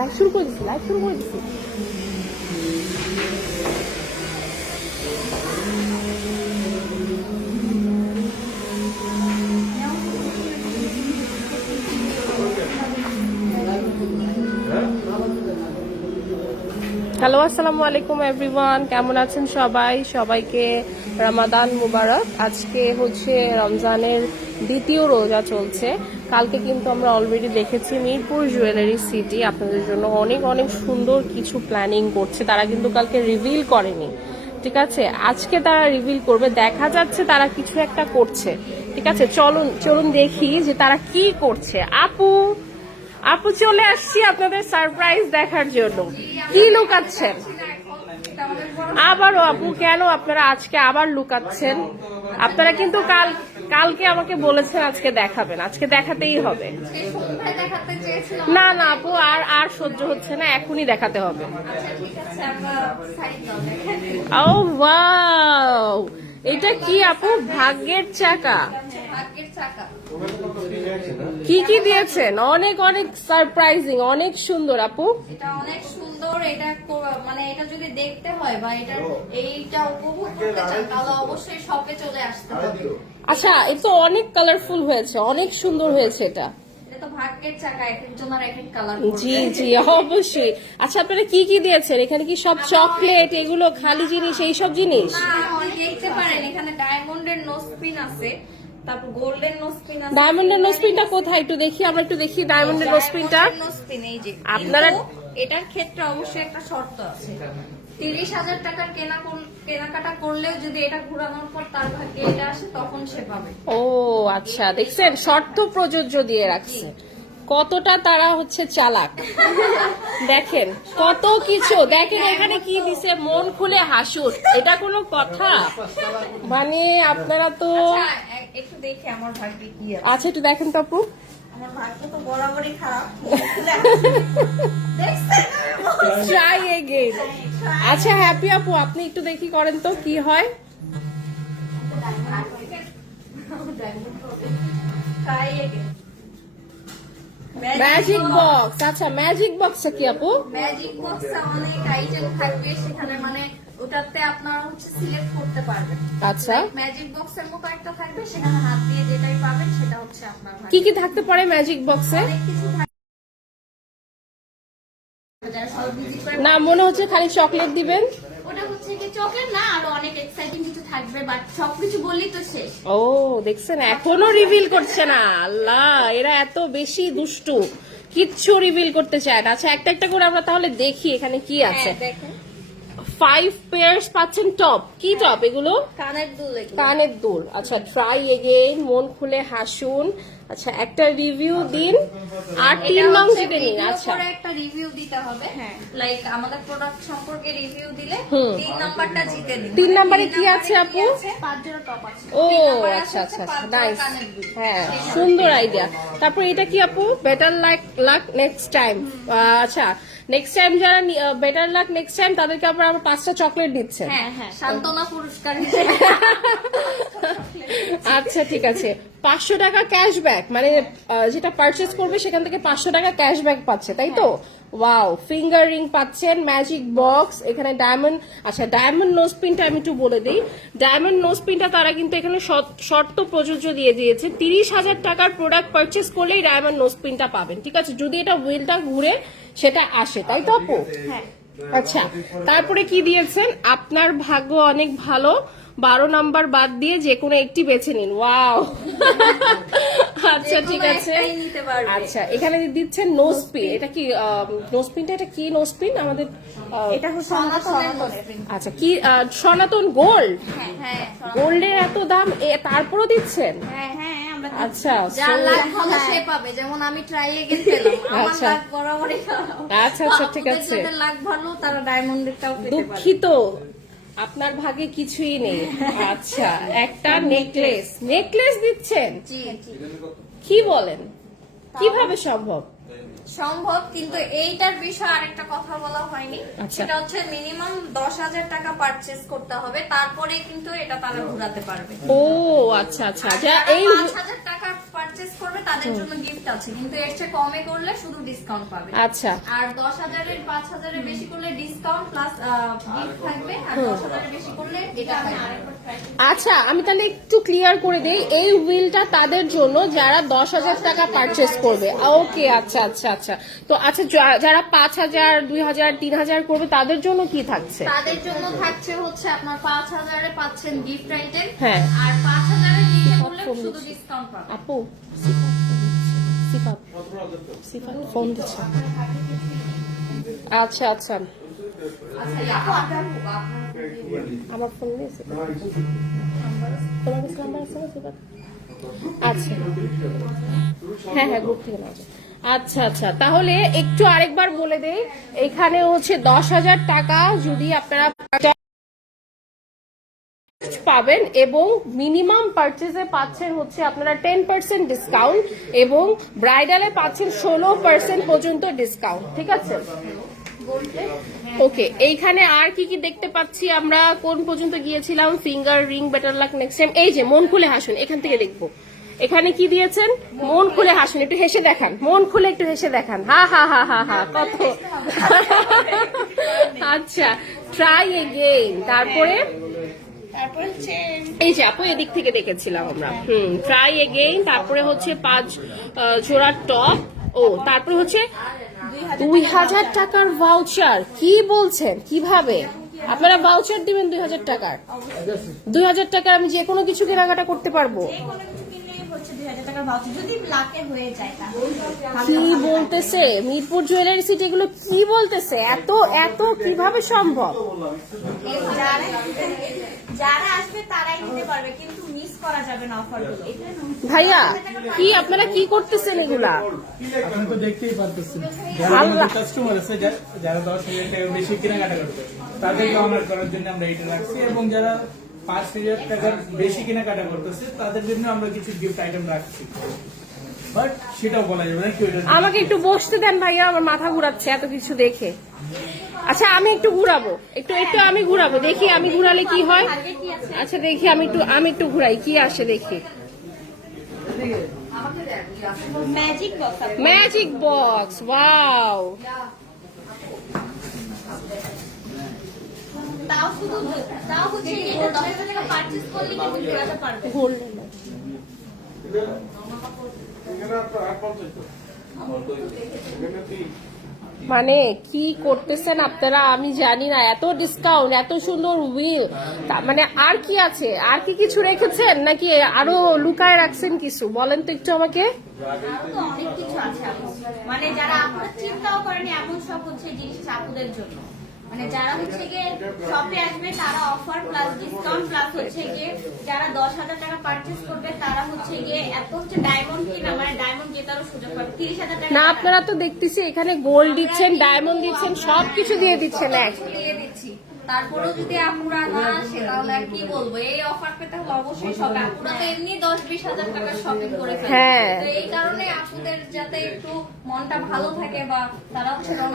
Live শুরু করে live শুরু করে হ্যালো, আসসালামু আলাইকুম এভরিওয়ান কেমন আছেন সবাই? সবাইকে রমাদান মুবারক। আজকে হচ্ছে রমজানের দ্বিতীয় রোজা চলছে। কালকে কিন্তু আমরা অলরেডি দেখেছি মিরপুর জুয়েলারি সিটি আপনাদের জন্য অনেক অনেক সুন্দর কিছু প্ল্যানিং করছে। তারা কিন্তু কালকে রিভিল করেনি। ঠিক আছে? আজকে তারা রিভিল করবে। দেখা যাচ্ছে তারা কিছু একটা করছে। ঠিক আছে? চলুন চলুন দেখি যে তারা কি করছে। আপু আপু চলে আসছি আপনাদের সারপ্রাইজ দেখার জন্য। কি লুকাচ্ছেন? আবারও আপু, কেন আপনারা আজকে আবার লুকাচ্ছেন? আপনারা কিন্তু কাল কালকে আমাকে বলেছেন আজকে দেখাবেন আজকে দেখাতেই হবে। না না আপু আর আর সহ্য হচ্ছে না এখনই দেখাতে হবে। আচ্ছা ও ওয়াও! এটা কি আপু? ভাগ্যের চাকা। ভাগ্যের চাকা কি কি দিয়েছেন? অনেক অনেক সারপ্রাইজিং অনেক সুন্দর আপু। এটা অনেক সুন্দর এটা মানে এটা যদি দেখতে হয় বা এটা এইটা উপভোগ করতে চান তাহলে অবশ্যই শপে চলে আসতে হবে। আচ্ছা এ তো অনেক কালারফুল হয়েছে অনেক সুন্দর হয়েছে এটা এটা। ভাগ্যের চাকা এক একজনের এক এক কালার জি জি অবশ্যই। আচ্ছা আপনারা কি কি দিয়েছেন? এখানে কি সব চকলেট এগুলো খালি জিনিস এই সব জিনিস? দেখতে পারেন এখানে ডায়মন্ডের নোসপিন আছে তারপর গোল্ডেন নোসপিন আছে। ডায়মন্ডের নোসপিনটা কোথায় একটু দেখি আমরা একটু দেখি ডায়মন্ডের নোসপিনটা নোসপিন এই যে আপনারা- এটার ক্ষেত্রে অবশ্যই একটা শর্ত আছে। তিরিশ হাজার টাকার কেনা কেনাকাটা করলেও যদি এটা ঘুরানোর পর তার ভাগ্যে এটা আসে তখন সে পাবে। ও আচ্ছা দেখছেন শর্ত প্রযোজ্য দিয়ে রাখছে। কতটা তারা হচ্ছে চালাক। দেখেন কত কিছু। দেখেন এখানে কি দিছে? মন খুলে হাসুর। এটা কোনো কথা? মানে আপনারা তো আচ্ছা, একটু দেখি আমার ভাগ্যে কি আছে। আচ্ছা একটু দেখেন তো আপু। আমার ভাগ্য তো বরাবরই খারাপ। ট্রাই এগেইন আচ্ছা হ্যাপি আপু আপনি একটু দেখি করেন তো কি হয়? ম্যাজিক বক্স আচ্ছা ম্যাজিক বক্সটা কি আপু? ম্যাজিক বক্সে অনেক আইটেম থাকবে সেখানে মানে ওটাতে আপনারা হচ্ছে সিলেক্ট করতে পারবেন। আচ্ছা। ম্যাজিক বক্সের মতো একটা থাকবে সেখানে হাত দিয়ে যেটাই পাবেন সেটা হচ্ছে আপনার কি কি থাকতে পারে ম্যাজিক বক্সে কিছু সব না মনে হচ্ছে খালি চকলেট দিবেন। ওটা হচ্ছে কি চকলেট না আরও অনেক এক্সাইটিং কিছু থাকবে বাট সবকিছু বললেই তো শেষ। ও দেখছেন এখনও রিভিল করছে না আল্লাহ এরা এত বেশি দুষ্টু। কিচ্ছু রিভিল করতে চায় না। আচ্ছা একটা একটা করে আমরা তাহলে দেখি এখানে কি আছে। হ্যাঁ, দেখেন। ফাইভ পেয়ার্স পাচ্ছেন টপ কি টপ এগুলো? কানের দুল কানের দুল। আচ্ছা ট্রাই এগেইন মন খুলে হাসুন। আচ্ছা একটা রিভিউ দিন। আর তিন নং জিতে নিন আচ্ছা। একটা রিভিউ দিতে হবে। হ্যাঁ। লাইক আমাদের প্রোডাক্ট সম্পর্কে রিভিউ দিলে তিন নাম্বারটা জিতে নিন তিন নাম্বারে কি আছে আপু? পাঁচ জোড়া টপ আছে। ও তিন আচ্ছা আচ্ছা নাইস হ্যাঁ সুন্দর আইডিয়া তারপর এটা কি আপু? Better luck luck next time আচ্ছা নেক্সট টাইম যারা বেটার লাক নেক্সট টাইম তাদেরকে আবার আবার পাঁচটা চকলেট দিচ্ছেন হ্যাঁ হ্যাঁ সান্ত্বনা পুরস্কার হিসেবে। আচ্ছা ঠিক আছে। পাঁচশো টাকা ক্যাশব্যাক মানে যেটা পারচেস করবে সেখান থেকে পাঁচশো টাকা ক্যাশব্যাক পাচ্ছে তাই তো? ওয়াও ফিঙ্গার রিং পাচ্ছেন ম্যাজিক বক্স এখানে ডায়মন্ড আচ্ছা ডায়মন্ড নোজ পিনটা আমি একটু বলে দিই। ডায়মন্ড নোজ পিনটা তারা কিন্তু এখানে শর্ত- প্রযোজ্য দিয়ে দিয়েছে। তিরিশ হাজার টাকার প্রোডাক্ট পারচেস করলেই ডায়মন্ড নোজ পিনটা পাবেন ঠিক আছে? যদি এটা হুইলটা ঘুরে সেটা আসে তাই তো আপু? হ্যাঁ। আচ্ছা তারপরে কি দিয়েছেন? আপনার ভাগ্য অনেক ভালো। বারো নাম্বার বাদ দিয়ে যে কোনো একটি বেছে নিন। ওয়াও। আচ্ছা ঠিক আছে। আচ্ছা এখানে দিচ্ছেন নোজ পিন এটা কি নোজ পিনটা এটা কি নোজ পিন আমাদের এটা হচ্ছে আচ্ছা কি সনাতন গোল্ড হ্যাঁ হ্যাঁ গোল্ডের এত দাম এ তারপরও দিচ্ছেন? হ্যাঁ হ্যাঁ আচ্ছা যার so- লাগ ভালো সে পাবে। যেমন আমি ট্রাই এগেন পেলাম আমার আচ্ছা। লাগ বরাবরই আচ্ছা, আচ্ছা, ঠিক আছে। লাগ ভালো তারা ডায়মন্ডেরটাও পেতে পারে। দুঃখিত। আপনার ভাগে কিছুই নেই। আচ্ছা একটা নেকলেস নেকলেস দিচ্ছেন? জি জি। কি বলেন? কীভাবে সম্ভব? সম্ভব কিন্তু এইটার বিষয়ে আরেকটা কথা বলা হয়নি। আচ্ছা। সেটা হচ্ছে মিনিমাম দশ হাজার টাকা পারচেস করতে হবে। তারপরে কিন্তু এটা তারা ঘুরাতে পারবে। ও আচ্ছা আচ্ছা। এই পাঁচ হাজার টাকা পারচেস তাদের জন্য গিফট আছে কিন্তু এর চেয়ে কমে করলে শুধু ডিসকাউন্ট পাবে। আচ্ছা। আর দশ হাজারের পাঁচ হাজারের বেশি করলে ডিসকাউন্ট প্লাস গিফট থাকবে আর দশ হাজারের বেশি করলে এটা থাকবে আচ্ছা আমি তাহলে একটু ক্লিয়ার করে দেই এই হুইলটা তাদের জন্য যারা দশ হাজার টাকা পারচেস করবে। ওকে আচ্ছা আচ্ছা আচ্ছা। তো আচ্ছা যারা পাঁচ হাজার দুই হাজার তিন হাজার করবে তাদের জন্য কি থাকছে? তাদের জন্য থাকছে হচ্ছে আপনার পাঁচ হাজারে পাচ্ছেন গিফট আইটেম হ্যাঁ। আর পাঁচ হাজারের নিচে করলে শুধু ডিসকাউন্ট পাবে। আপু সিফাত। সিফাত, ফোন দিচ্ছে। আচ্ছা আচ্ছা। আমার ফোন তোমার কাছে নাম্বার আছে সিফাত? আচ্ছা। হ্যাঁ হ্যাঁ গ্রুপ থেকে নাও আচ্ছা আচ্ছা। তাহলে একটু আরেকবার বলে দেই, এখানে হচ্ছে দশ হাজার টাকা যদি আপনারা পাবেন এবং মিনিমাম পারচেজে পাচ্ছেন হচ্ছে আপনারা টেন পার্সেন্ট ডিসকাউন্ট এবং ব্রাইডালে পাচ্ছেন ষোলো পার্সেন্ট পর্যন্ত ডিসকাউন্ট ঠিক আছে? ওকে এইখানে আর কি কি দেখতে পাচ্ছি আমরা? কোন পর্যন্ত গিয়েছিলাম? Finger ring better luck next time এই যে মন খুলে হাসুন এখান থেকে দেখব। এখানে কি দিয়েছেন? মন খুলে হাসুন একটু হেসে দেখান। মন খুলে একটু হেসে দেখান। হা হা হা হা হা কত? আচ্ছা ট্রাই এগেইন তারপরে? তারপর হচ্ছে এই যে আপু এদিক থেকে দেখেছিলাম আমরা। হুম ট্রাই এগেইন তারপরে হচ্ছে পাঁচ আহ, জোড়া টপ ও তারপরে হচ্ছে দুই হাজার টাকার ভাউচার কি বলছেন? কীভাবে? আপনারা ভাউচার দিবেন দুই হাজার টাকার। দুই হাজার টাকার আমি যে কোনো কিছু কেনাকাটা করতে পারব। হয়ে কি বলতেছে? মিরপুর জুয়েলারি সিটি এগুলো কি বলতেছে? এত এত কীভাবে সম্ভব? যারা যারা আসবে তারাই নিতে পারবে কিন্তু মিস করা যাবে না অফারগুলো ভাইয়া কি আপনারা কি করতেছেন এগুলা? আপনি তো দেখতেই পারতেছেন। যারা কাস্টমার আছে যারা দশ হাজার টাকা বেশি কেনাকাটা করবে তাদেরকে অনার করার জন্য আমরা এটা রাখছি এবং যারা পাঁচ হাজার টাকার বেশি কেনাকাটা করতেছে তাদের জন্য আমরা কিছু গিফট আইটেম রাখছি। বাট সেটাও বলা যাবে না আমাকে একটু বসতে দেন ভাইয়া আমার মাথা ঘুরাচ্ছে এত কিছু দেখে। আচ্ছা আমি একটু ঘুরাবো। একটু একটু আমি ঘুরাবো দেখি আমি ঘুরালে কি হয়। আচ্ছা দেখি আমি একটু আমি একটু ঘুরাই কি আসে দেখি। Magic box magic box wow তাও শুধু তাও হচ্ছে এটা টাকা পারচেস করলে কিন্তু ঘোরাতে পারবে। মানে কি করতেছেন আপনারা আমি জানি না। এত ডিসকাউন্ট এত সুন্দর উইল মানে আর কি আছে? আর কি কিছু রেখেছেন? নাকি আরও লুকায় রাখছেন কিছু? বলেন তো একটু আমাকে। আরও তো অনেক কিছু আছে। আপু মানে যারা আপনারা চিন্তাও করেনি এমন সব হচ্ছে জিনিস আপুদের জন্য। মানে যারা হচ্ছে গিয়ে শপে আসবে তারা অফার প্লাস ডিসকাউন্ট প্লাস হচ্ছে গিয়ে যারা দশ হাজার টাকা পারচেস করবে তারা হচ্ছে গিয়ে এত হচ্ছে ডায়মন্ড কিনা মানে ডায়মন্ড জেতারও সুযোগ পাবে। তিরিশ হাজার টাকা না আপনারা তো দেখতেছি এখানে গোল্ড দিচ্ছেন ডায়মন্ড দিচ্ছেন সবকিছু দিয়ে দিচ্ছেন এক। দিয়ে দিচ্ছি। তারপরেও যদি আপুরা না আসে তাহলে আর কি বলব? এই অফার পেতে হলে অবশ্যই সব আপুরা তো এমনি দশ বিশ হাজার টাকার শপিং করে ফেলে। হ্যাঁ। তো এই কারণে আপুদের যাতে একটু মনটা ভালো থাকে বা তারা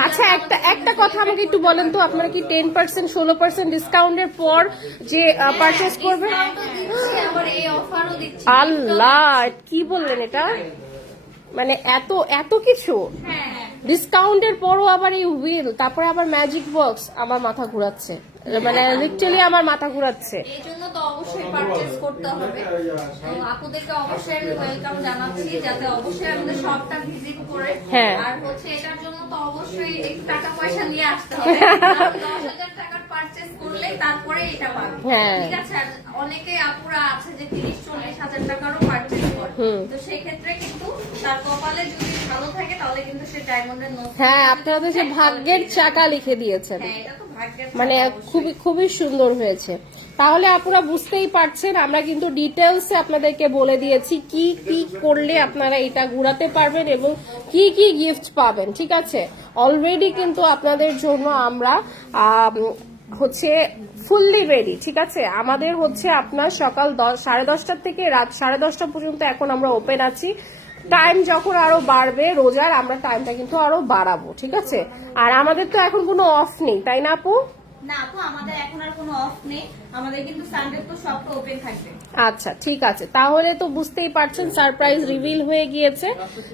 আচ্ছা একটা একটা কথা আমাকে একটু বলেন তো আপনারা কি টেন পার্সেন্ট ষোলো পার্সেন্ট ডিসকাউন্টের পর যে পারচেস করবে? অফারও দিচ্ছি আল্লাহ কি বললেন এটা? মানে এত এত কিছু? হ্যাঁ। ডিসকাউন্টের পরও আবার এই হুইল তারপরে আবার ম্যাজিক বক্স আমার মাথা ঘুরাচ্ছে। মানে লিটারালি আমার মাথা ঘুরাচ্ছে। এই জন্য তো অবশ্যই পারচেজ করতে হবে। তো আপুদেরকে অবশ্যই আমি ওয়েলকাম জানাচ্ছি যাতে অবশ্যই আমাদের শপটা ভিজিট করে। হ্যাঁ। আর হচ্ছে এটার জন্য তো অবশ্যই একটু টাকা পয়সা নিয়ে আসতে হবে। কারণ দশ হাজার টাকার পারচেজ করলেই তারপরে এটা পাবে। হ্যাঁ। ঠিক আছে আর অনেকে আপুরা আছে যে তিরিশ চল্লিশ হাজার টাকারও পারচেজ করে। তো সেই ক্ষেত্রে কিন্তু তার কপালে যদি ভালো থাকে তাহলে কিন্তু সে ডায়মন্ডের নোট হ্যাঁ আপনারা তো যে ভাগ্যের চাকা লিখে দিয়েছেন। হ্যাঁ মানে খুবই খুবই সুন্দর হয়েছে। তাহলে আপনারা বুঝতেই পারছেন আমরা কিন্তু ডিটেলস আপনাদেরকে বলে দিয়েছি কি কি করলে আপনারা এটা ঘুরাতে পারবেন এবং কি কি গিফট পাবেন ঠিক আছে? অলরেডি কিন্তু আপনাদের জন্য আমরা হচ্ছে ফুললি রেডি ঠিক আছে? আমাদের হচ্ছে আপনার সকাল দশ সাড়ে দশটার থেকে রাত সাড়ে দশটা পর্যন্ত এখন আমরা ওপেন আছি। টাইম যখন আরও বাড়বে, রোজার আমরা টাইমটা কিন্তু আরও বাড়াবো, ঠিক আছে? আর আমাদের তো এখন কোনো অফ নেই, তাই না আপু? না আপু, আমাদের এখন আর কোনো অফ নেই। আমাদের কিন্তু সানডে তো শপটা ওপেন থাকবে। আচ্ছা ঠিক আছে। তাহলে তো বুঝতেই পারছেন সারপ্রাইজ রিভিল হয়ে গিয়েছে।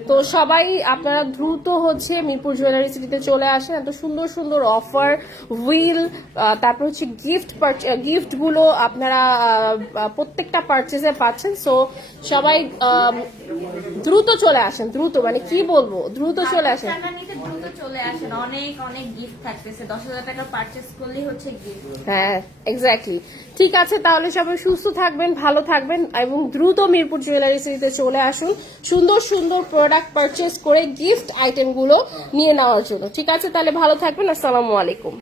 তো সবাই আপনারা দ্রুত হচ্ছে মিরপুর জুয়েলারি সিটিতে চলে আসেন। এত সুন্দর সুন্দর অফার হুইল তারপর হচ্ছে গিফট গিফটগুলো আপনারা প্রত্যেকটা পারচেজে পাচ্ছেন। সো সবাই দ্রুত চলে আসেন দ্রুত। মানে কি বলব? দ্রুত চলে আসেন। দ্রুত চলে আসেন। অনেক অনেক গিফট থাকতেছে। দশ হাজার টাকা পারচেস করলেই হচ্ছে গিফট হ্যাঁ এক্স্যাক্টলি ঠিক আছে, তাহলে সবাই সুস্থ থাকবেন, ভালো থাকবেন এবং দ্রুত মিরপুর জুয়েলারি সিটিতে চলে আসুন। সুন্দর সুন্দর প্রোডাক্ট পারচেস করে গিফট আইটেমগুলো নিয়ে নেওয়ার জন্য। ঠিক আছে, তাহলে ভালো থাকবেন, আসসালামু আলাইকুম।